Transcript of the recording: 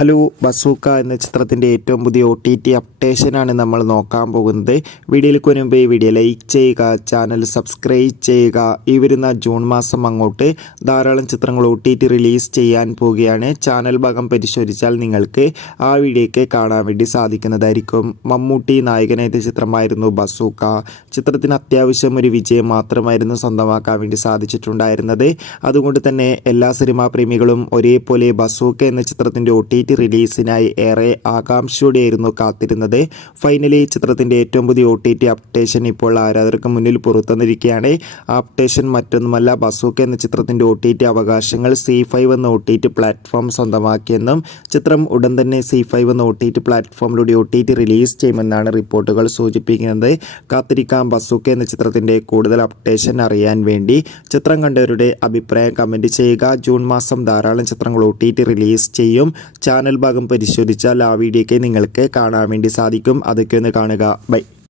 Hello bazooka എന്ന ചിത്രത്തിൻ്റെ ഏറ്റവും പുതിയ OTT അപ്ഡേഷനാണ് നമ്മൾ നോക്കാൻ പോകുന്നത്. വീഡിയോയിലേക്ക് മുൻപ് ഈ വീഡിയോ ലൈക്ക് ചെയ്യുക, ചാനൽ സബ്സ്ക്രൈബ് ചെയ്യുക. ഈ വരുന്ന ജൂൺ മാസം അങ്ങോട്ട് ധാരാളം ചിത്രങ്ങൾ OTT റിലീസ് ചെയ്യാൻ പോവുകയാണ്. ചാനൽ ഭാഗം പരിശോധിച്ചാൽ നിങ്ങൾക്ക് ആ വീഡിയോയ്ക്ക് കാണാൻ വേണ്ടി സാധിക്കുന്നതായിരിക്കും. മമ്മൂട്ടി നായകനെത്തിയ ചിത്രമായിരുന്നു ബസൂക്ക. ചിത്രത്തിന് അത്യാവശ്യം ഒരു വിജയം മാത്രമായിരുന്നു സ്വന്തമാക്കാൻ വേണ്ടി സാധിച്ചിട്ടുണ്ടായിരുന്നത്. അതുകൊണ്ട് തന്നെ എല്ലാ സിനിമാ പ്രേമികളും ഒരേപോലെ ബസൂക്ക എന്ന ചിത്രത്തിൻ്റെ OTT റിലീസിനായി ഏറെ ആകാംക്ഷയോടെയായിരുന്നു കാത്തിരുന്നത്. ഫൈനലി ചിത്രത്തിൻ്റെ ഏറ്റവും പുതിയ OTT അപ്ഡേഷൻ ഇപ്പോൾ ആരാധകർക്ക് മുന്നിൽ പുറത്തുവന്നിരിക്കുകയാണ്. ആ അപ്ഡേഷൻ മറ്റൊന്നുമല്ല, ബസൂക്ക എന്ന ചിത്രത്തിൻ്റെ OTT അവകാശങ്ങൾ ZEE5 എന്ന OTT പ്ലാറ്റ്ഫോം സ്വന്തമാക്കിയെന്നും ചിത്രം ഉടൻ തന്നെ ZEE5 എന്ന OTT പ്ലാറ്റ്ഫോമിലൂടെ OTT റിലീസ് ചെയ്യുമെന്നാണ് റിപ്പോർട്ടുകൾ സൂചിപ്പിക്കുന്നത്. കാത്തിരിക്കാം ബസൂക്ക എന്ന ചിത്രത്തിൻ്റെ കൂടുതൽ അപ്ഡേഷൻ അറിയാൻ വേണ്ടി. ചിത്രം കണ്ടവരുടെ അഭിപ്രായം കമൻറ്റ് ചെയ്യുക. ജൂൺ മാസം ധാരാളം ചിത്രങ്ങൾ OTT റിലീസ് ചെയ്യും. ചാനൽ ഭാഗം പരിശോധിച്ചാൽ ആ വീഡിയോയ്ക്ക് നിങ്ങൾക്ക് കാണാൻ വേണ്ടി സാധിക്കും. അതൊക്കെ ഒന്ന് കാണുക. ബൈ.